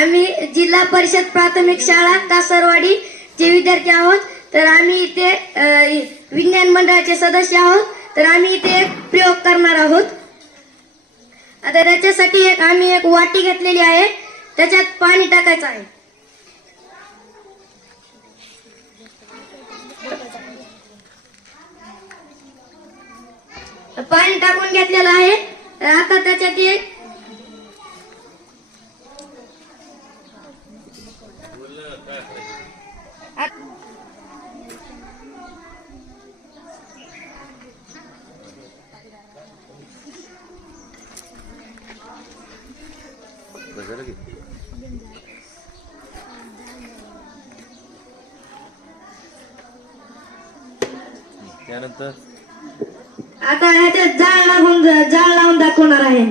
आम्ही जिल्हा परिषद प्राथमिक शाळा कासरवाडी चे विद्यार्थी आहोत. तर आम्ही इथे विज्ञान मंडळाचे सदस्य आहोत. तर आम्ही इथे एक प्रयोग करणार आहोत. आता त्याच्यासाठी आम्ही एक वाटी घेतलेली आहे. त्याच्यात पाणी टाकायचं आहे. पाणी टाकून घेतलेलं आहे. आता त्याच्यात एक त्यानंतर आता ह्याच्यात जाळ लावून दाखवणार आहे.